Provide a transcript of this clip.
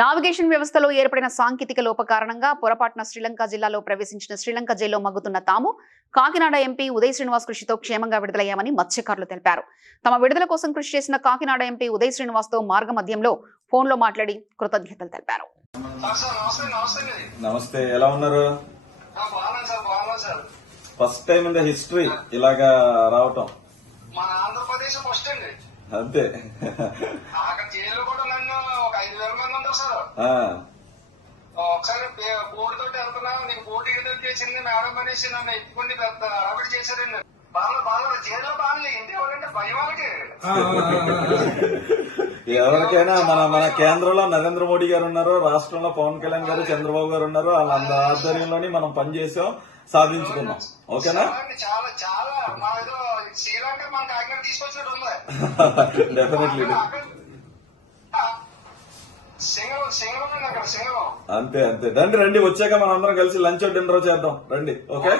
Navigation వ్యవస్థలో ఏర్పడిన సాంకేతిక లోప కారణంగా పొరపాటున శ్రీలంక జిల్లాలో ప్రవేశించిన శ్రీలంక జైల్లో మగ్గుతున్న తాము కాకినాడ ఎంపీ ఉదయ్ శ్రీనివాస్ కృషితో క్షేమంగా విడుదలయ్యామని మత్స్యకారులు తెలిపారు. తమ విడుదల కోసం కృషి చేసిన కాకినాడ ఎంపీ ఉదయ్ శ్రీనివాస్ తో మార్గ మధ్యంలో ఫోన్లో మాట్లాడి కృతజ్ఞతలు తెలిపారు. నమస్తే, ఎలా ఉన్నారు? First time in the history ఇలాగా రావటం. మన ఆంధ్రప్రదేశ్ ఫస్ట్ అండి. అంతే. అక్కడ జైల్లో కూడా నన్ను ఒక 5,000 మంది ఉంటారు సార్. ఒకసారి బోర్డు తోటి వెళ్తున్నా, నీకు బోర్డు ఏదో చేసింది మేడం అనేసి నన్ను ఎత్తుకుని పెద్ద అరబడి చేశారండి. బాగా జైల్లో బాగా ఇంటి ఎవరంటే భయం వాళ్ళకి. ఎవరికైనా మన కేంద్రంలో నరేంద్ర మోడీ గారు ఉన్నారు, రాష్ట్రంలో పవన్ కళ్యాణ్ గారు, చంద్రబాబు గారు ఉన్నారు. వాళ్ళ ఆధ్వర్యంలోని మనం పనిచేసాం, సాధించుకున్నాం. ఓకేనా? చాలా చాలా మా ఏదో శ్రీలంక మన కాకినాడ తీసుకొచ్చినట్టు ఉంది. డెఫినెట్లీ. సింగం అక్కడ సింగం. అంతే. రండి వచ్చాక మనం అందరం కలిసి లంచ్ డిన్నర్ చేద్దాం. రండి. ఓకే.